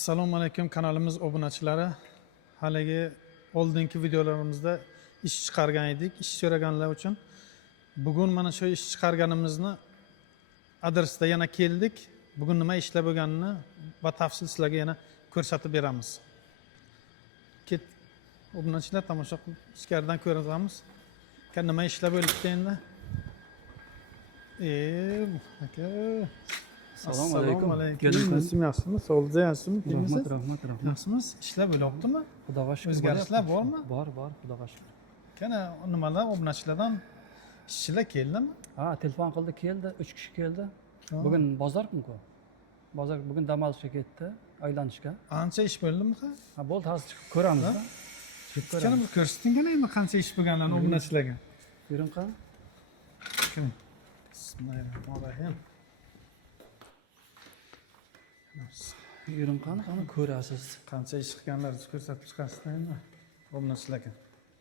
Assalomu alaykum kanalimiz obunachilari. Haligi oldingi videolarimizda ish chiqargan edik, ish so'raganlar uchun. Bugun mana shu ish chiqarganimizni adresda yana keldik. Bugun nima ishlab bo'lganini batafsil sizlarga yana ko'rsatib beramiz. Ket obunachilar tomosha qilib ichkaridan ko'ramiz. Nima ishlab bo'libdi endi? Aka. Assalomu alaykum. Keling, yaxshimisiz? Sog'lik, yaxshimisiz? Rahmat. Yaxshimisiz? Ishlar bo'lyaptimi? Xudoga shukr. O'zgarishlar bormi? Bor, xudoga shukr. Qana nimalar obunachilardan ishchilar keldimi? Ha, telefon qildi, keldi, 3 kishi keldi. Bugun bozor-ku. Bozor bugun dam olishga ketdi, aylanishga. Ancha ish bo'ldimi? Ha, bo'ldi, hozir chiqib ko'ramiz. Chiqib Qana ko'ramiz. bir ko'rsatinglar qancha ish bo'lganlarini obunachilarga. Yuring qani. Keling. Bismillahirrohmanirrohim. Yuring qani, ko'rasiz. Qancha ish qilganlaringizni ko'rsatib chiqarsizlarmi? Obunachilarga.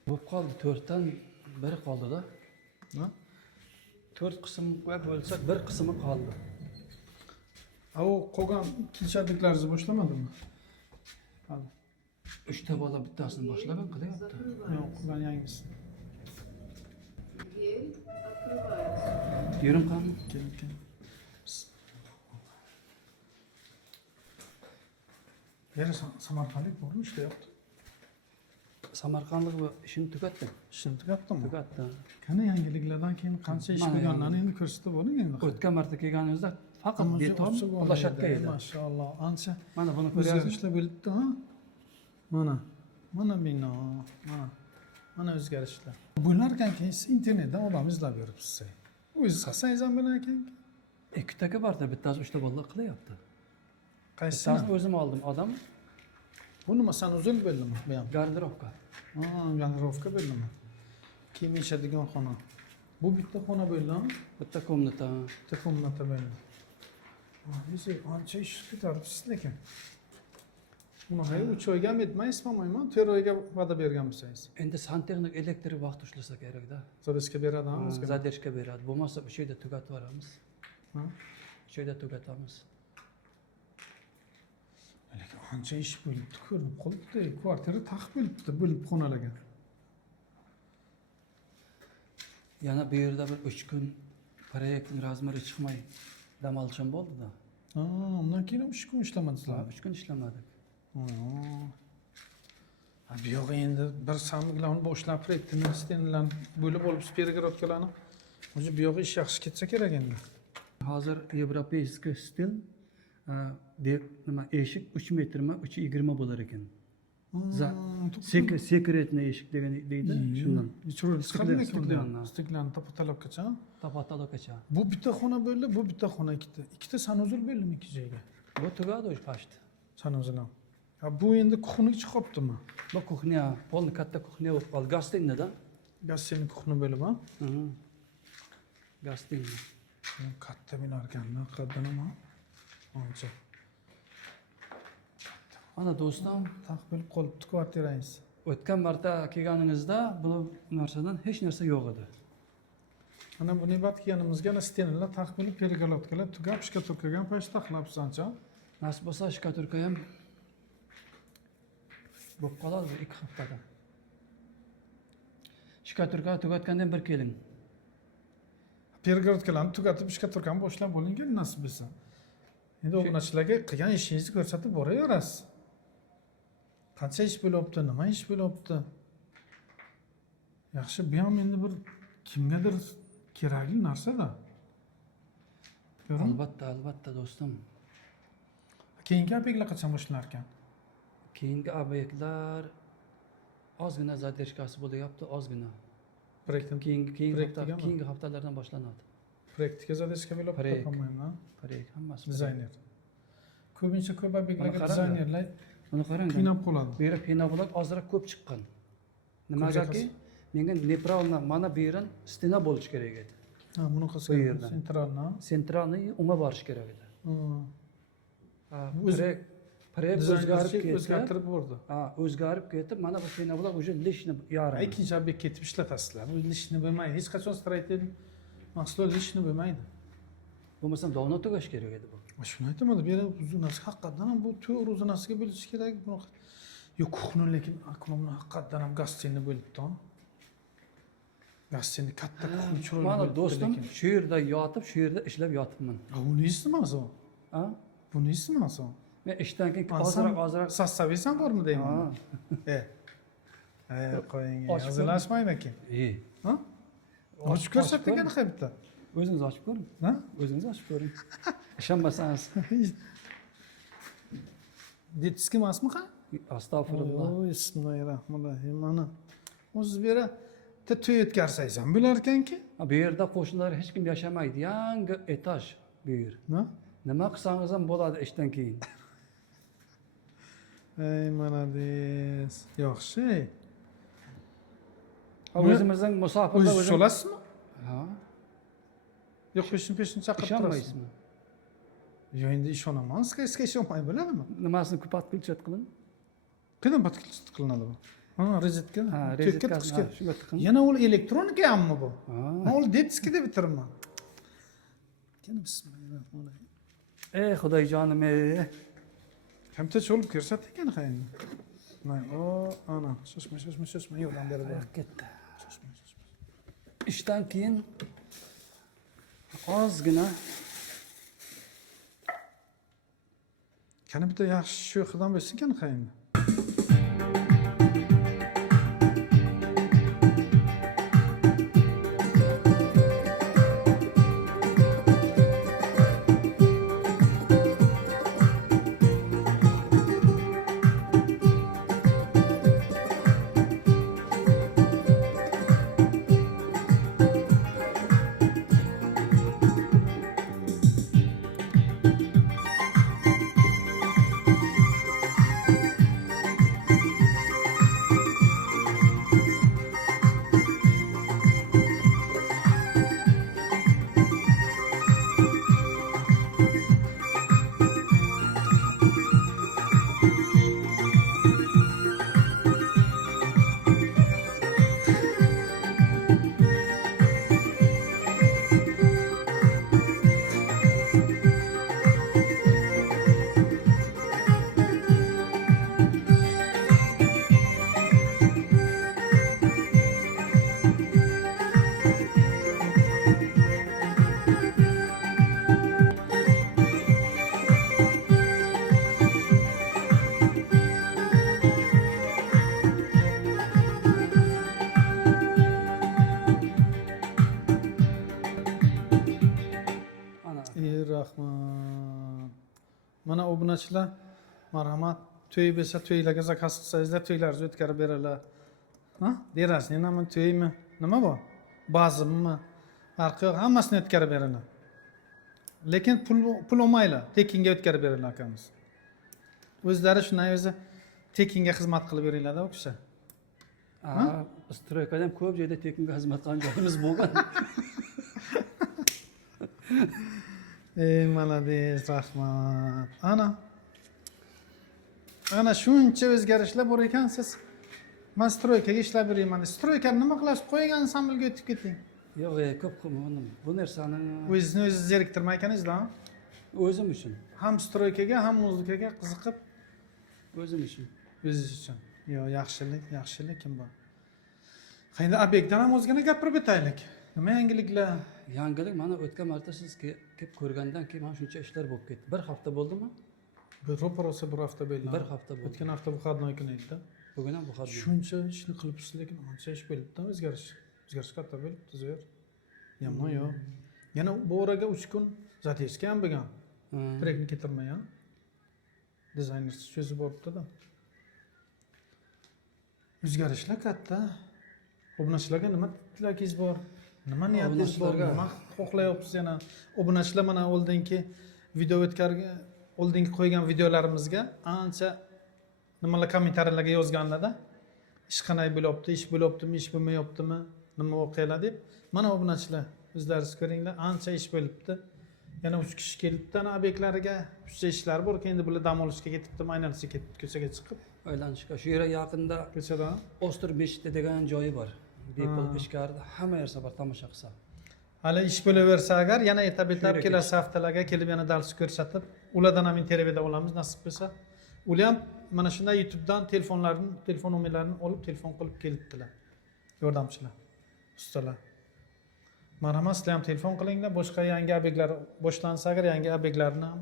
Bo'lib qoldi, 4dan biri qoldi-da. Ha? 4 qismga bo'lsak, bir qismi qoldi. U qolgan kelishadiklaringizni boshlamadimi? Hali. 3 ta bola bittasini boshlagan qilyapti. Yo'q, qolgan yangisi. Yuring qani. Keling. Yana Samarqandlik bormi ishlayapti? Samarqandlik bu ishini tugatdi. Ishini tugatdimi? Tugatdi. Qani yangiliklardan keyin qancha ish bo'lganlarini endi ko'rsatib bo'ling endi. O'tgan marta kelganimizda faqat beton ulashatka edi. Mashalloh, ancha. Mana buni ko'ryapsizmi? O'zgarishlar bo'libdi, ha? Mana bino, mana o'zgarishlar. Bulardan keyin siz internetdan odam izlab yuribsiz. O'zingiz qilsangiz ham bo'lar ekan. Ikkitaga borda, bittasi 3 ta bolalar qilyapti. Qaysini? Bittasi o'zim oldim, odam Bu nima sanuzul bo'ldimi bu ham? garderobka. Garderovka bo'ldimi? Kiyim yechadigan xona. Bu bitta xona bo'ldimi? Bitta komnata. Bitta komnata bo'ldi. Bizi ancha ish ko'taribsiz lekin. Buni 3 oyga aytmaysizmi? 4 oyga va'da bergan bo'lsangiz. Endi santexnik elektrik vaqt ushlasa kerak-da. Zadeska beradimi o'zga? Zadержка beradi. Bo'lmasa o'sha yerda tugatib yuboramiz. Ha? O'sha yerda tugatamiz. Lekin ancha ish bo'libdi, ko'rinib qolibdi. Kvartira taqib bo'lib xonalarga. Yana bu yerda bir 3 kun proyektning razmeri chiqmay dam olishim bo'ldi-da. Undan keyin 3 kun ishlamadingizlar. 3 kun ishlamadik. Bu yo'q endi bir samiglarni boshlab proyektini stenlarni bo'lib olib перегородкаларni. O'zi bu yo'q ish yaxshi ketsa kerak endi. Hozir yevropeyskiy stil nima eshik 3 metrmi 3,20 bo'lar ekan. Sekretniy eshik degan deydi. Shundan. Stiklan tapotaloqgacha. Tapotaloqgacha. Bu bitta xona bo'ldi, bu bitta xona ikkita. Ikkita sanuzul bo'ldimi ikki joyga? Bu tugadi o'sha pashti. Sanuzul. Bu endi kuxni ichi qolibdimi? Bu kuxnya, polni katta kuxnya bo'lib qoldi. Gastinda-da. Gastin kuxni bo'limi? Gastin. Katta bino ekan, qaddi nima? Ancha. Ana do'stim, taq bo'lib qolibdi kvartirangiz. O'tgan marta kelganingizda bu narsadan hech narsa yo'q edi. Mana bu navbat kelganimizga stenalar taq bo'lib перегородкалар tugab shkaturkagan payt taqlabsiz ancha. Nasib bo'lsa shkaturka ham bo'lib qoladi 2 haftada. Shkaturka tugatgandan bir keling. Перегородкаlarni tugatib shkaturkani boshlab bo'lingan nasib bo'lsa. Endi obunachilarga qilgan ishingizni ko'rsatib boraverasiz. Qancha ish bo'lyapti, nima ish bo'lyapti? Yaxshi, bu ham endi bir kimgadir kerakli narsa-da. Albatta do'stim. Keyingi obyektlar qachon boshlanar ekan? Keyingi obyektlar ozgina zadержкасы bo'lyapti, ozgina. Proyektdan keyingi haftalardan boshlanadi. Proyektga zadержка bo'lyapti, hammaymi? Proyekt hammasi. Dizayner. Ko'pincha ko'p obyektlarga dizaynerlar buni qarang. qiynab qoladi. Bu yerda penoblok ozroq ko'p chiqqan. Nimagaki? Menga nepravno mana bu yerdan stena bo'lish kerak edi. Bunaqasi sentralni. Sentralni unga borish kerak edi. Proyekt o'zgartirib bordi. O'zgarib ketib, mana bu penoblok уже lishni yarim. Ikkinchi obyekt ketib ishlatasizlar. Bu lishni bo'lmaydi. Hech qachon straytel mahsulot lishni bo'lmaydi. Bo'lmasam davno tugash kerak edi bu. Shuni aytamadim. Bu yerda uzunasi haqiqatan ham bu to'g'ri uzunasiga bo'lishi kerak. Yo'q, kuxni lekin aklımni haqiqatan ham gastinni bo'libdi. Gastinni katta kuxni chiroyli. Mana do'stim shu yerda yotib, shu yerda ishlab yotibman. Buni isitmasi o. Ha? Buni isitmasi o. Men ishdan keyin ozroq Sastavisan bormi deyman. Qo'ying. Hazırlashmaymi ekan? Ha? Ochib ko'rsatdik ana qayerda? O'zingiz ochib ko'ring. Ha? O'zingiz ochib ko'ring. Ishonmasangiz. Detski emasmi ha? Astag'firulloh. Bismillahirrohmanirrohim. Mana o'ziz bera to'y o'tkazsaysan bo'lar ekanki. Bu yerda qo'shnilar hech kim yashamaydi. Yangi etaj bu yer. Nima qilsangiz ham bo'ladi ishdan keyin. Ey, malades. Yaxshi. O'zimizning musofirlar o'zingiz olasizmi? Ha. Yo'q, peshin chaqirib turasizmi? Ishonmaysizmi? Yo'q, endi ishonaman. Sizga ishonmay bo'ladimi? Nimasini ko'patgilchat qiling? Qanday patkichit qilinadi bu? Ha, rezetka. Ha, rezetka shunga tiqing. Yana u elektronika hammi bu? Ha. Ol detski deb bitirman. Yana bismillahirrohmanirrohim. Ey xudoyjonim ey. Hamta cho'lib ko'rsat ekan endi. Mana o, ana, shoshma, yo'qdan beri bor. Ketdi. Ishdan keyin ozgina Qani bitta yaxshi sho'xidan bo'lsa ekan endi. Rahman. Mana obunachilar, marhamat, to'y bo'lsa to'ylarga zakaz qilsangizlar, to'ylaringizni o'tkazib beradilar. Ha? Derasiz, nima to'ymi? Nima bu? Bazmmi? Farqi yo'q, hammasini o'tkazib beradilar. Lekin pul olmaylar, tekinga o'tkazib beradilar akamiz. O'zlari shunday o'zi tekinga xizmat qilib beringlar-da u kishi. Biz Troykada ham ko'p joyda tekinga xizmat qilgan joyimiz bo'lgan. Ey, malades, rahmat. Ana shuncha o'zgarishlar bor ekan siz. Men stroykaga ishlab berayman. Stroykani nima qilasiz? Qo'ygan ansamblga o'tib keting. Yo'q, ko'p qilmadim. Bu narsani O'zingiz zeriktirmay ekaningizlar. o'zim uchun. Ham stroykaga, ham muzikaga qiziqib, O'zim uchun. o'zingiz uchun. Yo'q, yaxshilik kim bor? Qayda obyektdan ham o'zgina gapirib o'taylik. Nima yangiliklar? Yangilik mana o'tgan marta siz kelib ko'rgandan keyin mana shuncha ishlar bo'lib ketdi. Bir hafta bo'ldimi? Bir hafta bo'ldi. Bir hafta bo'ldi. O'tgan hafta bu xatnoy kun edi-da. Bugun ham bu xat. Shuncha ishni qilibsiz, lekin ancha ish bo'libdi, o'zgarish. O'zgarish katta bo'libdi, zo'r. Yomon yo'q. Yana bu oraga 3 kun zatishga ham bo'lgan. Projektni ketirmay, ha? Dizayner so'zi boribdi-da. O'zgarishlar katta. Obunachilarga nima tilakingiz bor? Nima niyatingiz bor? Nima xohlayapsiz yana? Obunachilar mana oldingi video oldingi qo'ygan videolarimizga ancha nimalar kommentariyalarga yozganlarda ish qanday bo'lyapti, ish bo'lyaptimi, ish bo'lmayaptimi, nima voqealar deb. Mana obunachilar, o'zlaringiz ko'ringlar, ancha ish bo'libdi. Yana 3 kishi kelibdi, ana obyektlarga shuncha ishlar bor, endi bular dam olishga ketibdi, aylanishga ketib, ko'chaga chiqib. Aylanishga. Shu yerga yaqinda Ko'chada Ostur Meshiti degan joyi bor. Bepul ichkarida hamma narsa bor, tomosha qilsa. Hali ish bo'laversa agar yana erta-betlab Shunday kelasi haftalarga kelib yana dars ko'rsatib, ulardan ham intervyuda olamiz nasib bo'lsa. Ular ham mana shunday YouTubedan telefon nomerlarini olib telefon qilib kelibdilar. Yordamchilar, ustalar. Marhamat, sizlar ham telefon qilinglar, boshqa yangi obyektlar boshlansa agar yangi obyektlarni ham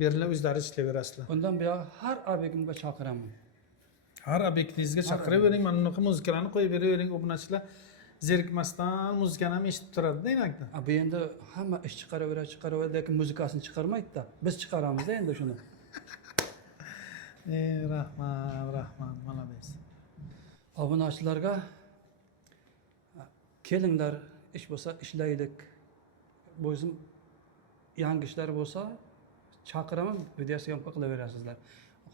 beringlar, o'zlaringiz ishlayverasizlar. Bundan buyon har obyektimga chaqiraman. Har obyektingizga chaqiravering, mana bunaqa muzikalarni qo'yib beravering, obunachilar zerikmasdan muzikani ham eshitib turadi demakda. Bu endi hamma ish chiqaraveradi, lekin muzikasini chiqarmaydi-da. Biz chiqaramiz endi shuni. Rahmat, malades. Obunachilarga kelinglar, ish bo'lsa ishlaylik. Bu o'zim yangi ishlar bo'lsa chaqiraman, video syomka qilaverasizlar.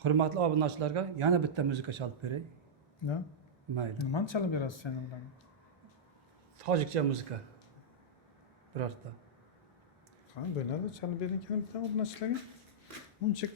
Hurmatli obunachilarga yana bitta muzika chalib beray. No? Mayli. Nimani chalib berasiz sen bilan? Tojikcha muzika. Birorta. Ha, bo'ladi, chalib bering ekan bitta obunachilarga. Uncha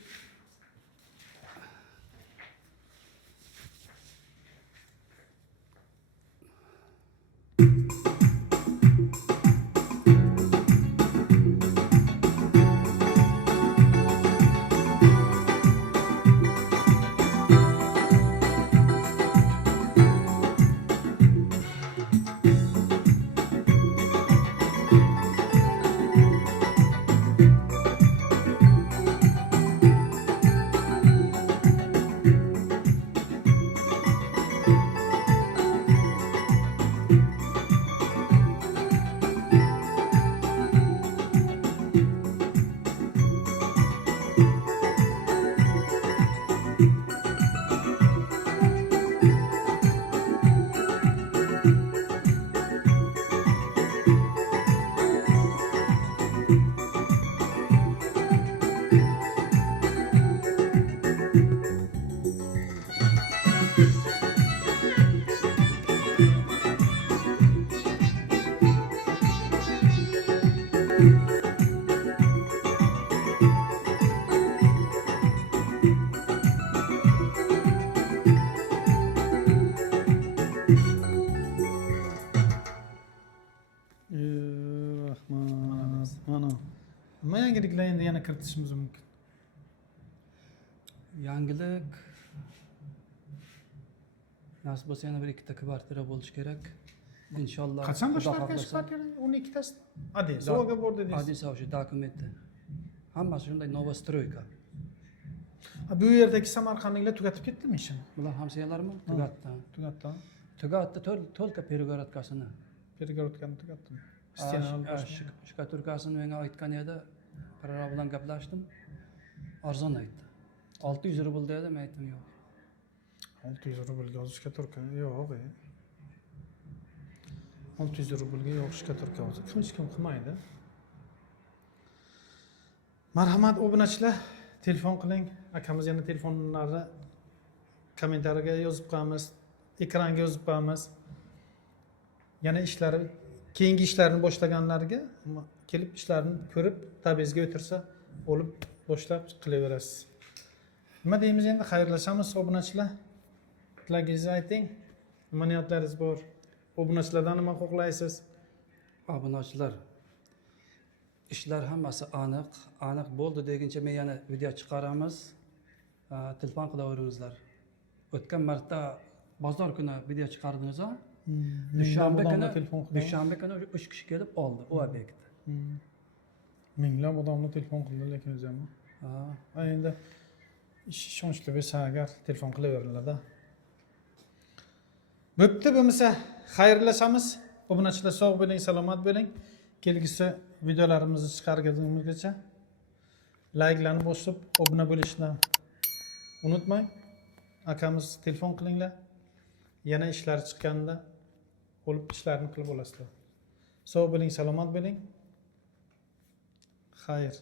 mana. Nima yangiliklar endi yana kiritishimiz mumkin? Yangilik nasib bo'lsa yana bir ikkita kvartira bo'lishi kerak. Inshaalloh. Qachon boshlanish kvartira? 12 tasi. Adesovga bordi deysiz. Adesov shu dokumentda. Hammasi shunday novostroyka. Bu yerdagi Samarqandliklar tugatib ketdimi ishini? Bular hamsiyalarmi? Tugatdi. Tugatdi to'lka перегородкасini. Перегородкani tugatdimi? Shkaturkasini menga aytgan edi. Prorab bilan gaplashdim. Arzon aytdi. 600 rubl dedi, men aytdim yo'q. 600 rublga yozishga turka yo'q. 600 rublga yo'qishga turka hozir hech kim qilmaydi. Marhamat obunachilar, telefon qiling. Akamiz yana telefonlarni kommentariyaga yozib qo'yamiz, ekranga yozib qo'yamiz. Yana ishlari, keyingi ishlarni boshlaganlarga kelib ishlarini ko'rib, tabezga o'tirsa, olib boshlab qilaverasiz. Nima deymiz endi? Xayrlashamiz obunachilar. Tilagingizni ayting. Nima niyatlaringiz bor? Obunachilardan nima xohlaysiz? Obunachilar, ishlar hammasi aniq bo'ldi deguncha men yana video chiqaramiz. Telefon qilaveringizlar. O'tgan marta bozor kuni video chiqardingiz a? Dushanba kuni 3 kishi kelib oldi u obyektni. Minglab odamlar telefon qildi, lekin o'zim. Endi ish ishonchli bo'lsa agar telefon qilaveringlar-da. Bo'pti, bo'lmasa xayrlashamiz. Obunachilar sog' bo'ling, salomat bo'ling. Kelgusi videolarimizni chiqargunimizgacha layklarni bosib, obuna bo'lishni unutmang. Akamiz telefon qilinglar. Yana ishlar chiqqanda olib ishlarni qilib olasizlar. Sog' bo'ling, salomat bo'ling. Xayr.